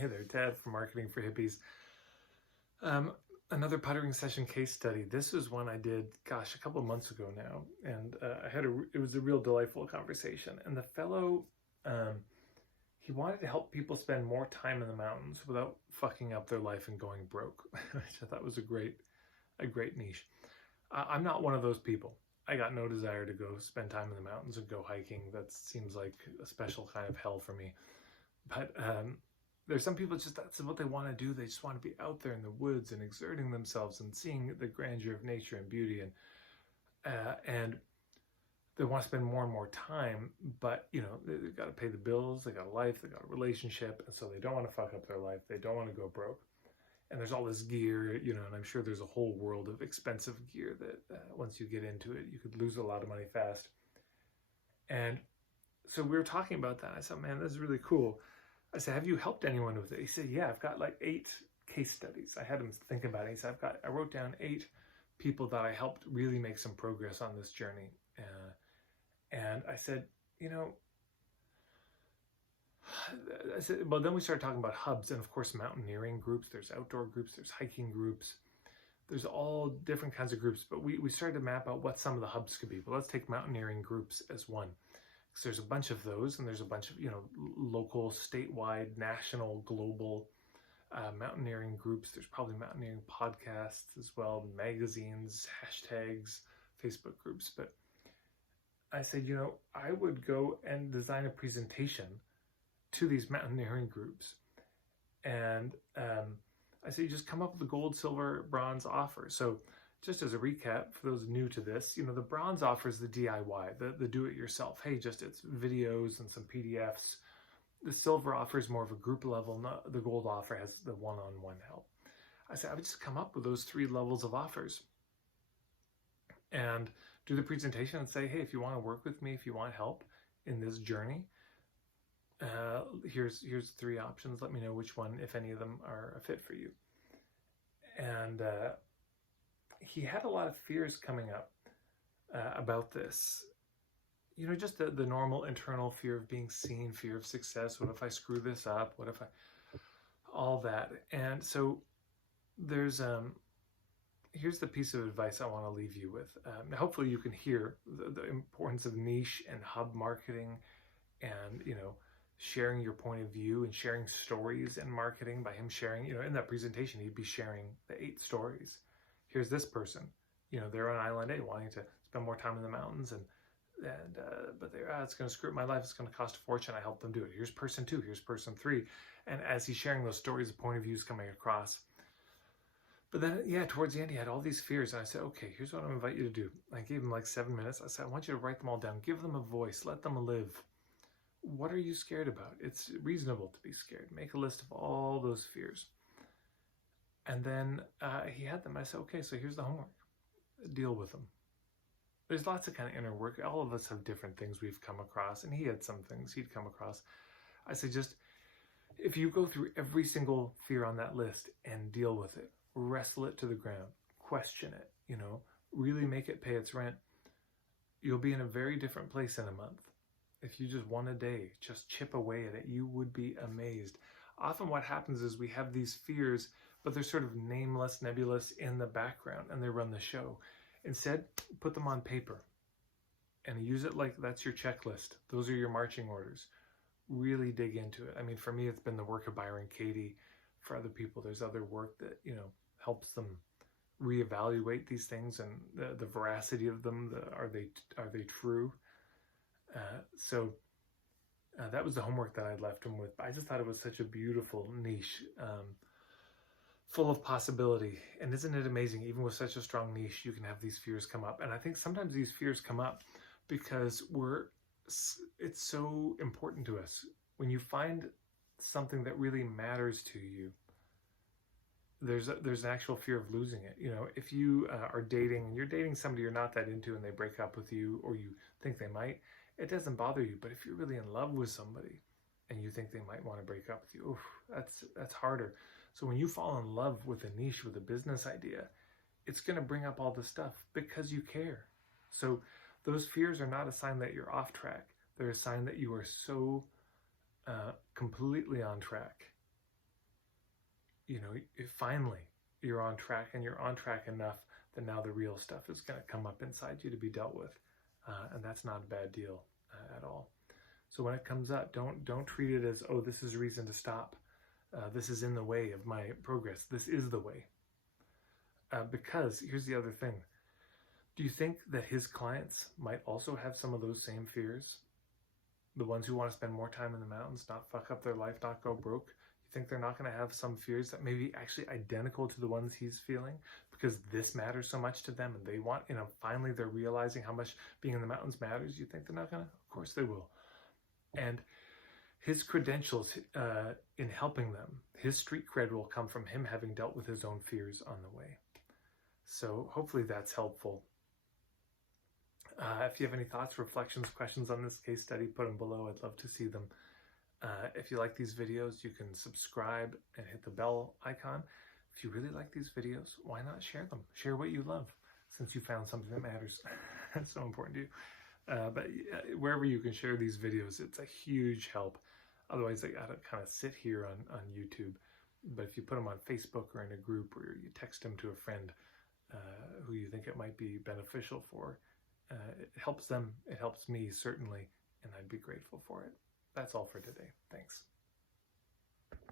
Hey there, Ted from Marketing for Hippies. Um, Another puttering session case study. This was one I did, gosh, a couple of months ago now, and it was a real delightful conversation. And the fellow, um, he wanted to help people spend more time in the mountains without fucking up their life and going broke, which I thought was a great niche. I'm not one of those people. I got no desire to go spend time in the mountains and go hiking. That seems like a special kind of hell for me. But there's some people just that's what they want to do. They just want to be out there in the woods and exerting themselves and seeing the grandeur of nature and beauty, and they want to spend more and more time. But they've got to pay the bills. They got a life. They got a relationship, and so they don't want to fuck up their life. They don't want to go broke. And there's all this gear, and I'm sure there's a whole world of expensive gear that once you get into it, you could lose a lot of money fast. And so we were talking about that. I said, man, this is really cool. I said, have you helped anyone with it? He said, yeah, I've got like 8 case studies. I had him think about it. He said, I wrote down 8 people that I helped really make some progress on this journey. And I said, well, then we started talking about hubs, and of course, mountaineering groups. There's outdoor groups, there's hiking groups. There's all different kinds of groups, but we started to map out what some of the hubs could be. But let's take mountaineering groups as one. Because there's a bunch of those, and there's a bunch of local, statewide, national, global mountaineering groups. There's probably mountaineering podcasts as well, magazines, hashtags, Facebook groups. But I said, I would go and design a presentation to these mountaineering groups, and I said, you just come up with the gold, silver, bronze offer. So just as a recap, for those new to this, the bronze offer is the DIY, the do-it-yourself. Hey, just it's videos and some PDFs. The silver offer is more of a group level. The gold offer has the one-on-one help. I said, I would just come up with those 3 levels of offers and do the presentation and say, hey, if you want to work with me, if you want help in this journey, here's 3 options. Let me know which one, if any of them are a fit for you. And he had a lot of fears coming up about this. Just the normal internal fear of being seen, fear of success. What if I screw this up? What if all that? And so there's here's the piece of advice I want to leave you with. Hopefully you can hear the importance of niche and hub marketing, and sharing your point of view and sharing stories and marketing. By him sharing, in that presentation, he'd be sharing the 8 stories. Here's this person, they're on Island A wanting to spend more time in the mountains, but they're, it's going to screw up my life. It's going to cost a fortune. I help them do it. Here's person 2. Here's person 3. And as he's sharing those stories, the point of view is coming across. But then, towards the end, he had all these fears. And I said, okay, here's what I'm going to invite you to do. I gave him like 7 minutes. I said, I want you to write them all down. Give them a voice. Let them live. What are you scared about? It's reasonable to be scared. Make a list of all those fears. And then he had them. I said, okay, so here's the homework. Deal with them. There's lots of kind of inner work. All of us have different things we've come across, and he had some things he'd come across. I said, just if you go through every single fear on that list and deal with it, wrestle it to the ground, question it, really make it pay its rent, you'll be in a very different place in a month. If you just one a day, just chip away at it, you would be amazed. Often what happens is we have these fears, but they're sort of nameless, nebulous in the background, and they run the show. Instead, put them on paper and use it like that's your checklist. Those are your marching orders. Really dig into it. I mean, for me, it's been the work of Byron Katie. For other people, there's other work that, helps them reevaluate these things and the veracity of them. Are they true? So that was the homework that I left him with. I just thought it was such a beautiful niche, full of possibility. And isn't it amazing, even with such a strong niche, you can have these fears come up. And I think sometimes these fears come up because it's so important to us. When you find something that really matters to you, there's an actual fear of losing it. If you are dating and you're dating somebody you're not that into and they break up with you, or you think they might, it doesn't bother you. But if you're really in love with somebody and you think they might want to break up with you, that's harder. So when you fall in love with a niche, with a business idea, it's going to bring up all this stuff because you care. So those fears are not a sign that you're off track. They're a sign that you are so completely on track finally you're on track, and you're on track enough that now the real stuff is going to come up inside you to be dealt with. And that's not a bad deal at all. So when it comes up, don't treat it as, oh, this is a reason to stop. This is in the way of my progress. This is the way. Because here's the other thing. Do you think that his clients might also have some of those same fears? The ones who want to spend more time in the mountains, not fuck up their life, not go broke? You think they're not going to have some fears that may be actually identical to the ones he's feeling, because this matters so much to them and they want, finally they're realizing how much being in the mountains matters? You think they're not going to? Of course they will. And his credentials in helping them, his street cred will come from him having dealt with his own fears on the way. So hopefully that's helpful. If you have any thoughts, reflections, questions on this case study, put them below. I'd love to see them. If you like these videos, you can subscribe and hit the bell icon. If you really like these videos, why not share them? Share what you love, since you found something that matters. That's so important to you. But wherever you can share these videos, it's a huge help. Otherwise, I gotta kind of sit here on YouTube. But if you put them on Facebook or in a group, or you text them to a friend who you think it might be beneficial for, it helps them, it helps me certainly, and I'd be grateful for it. That's all for today. Thanks.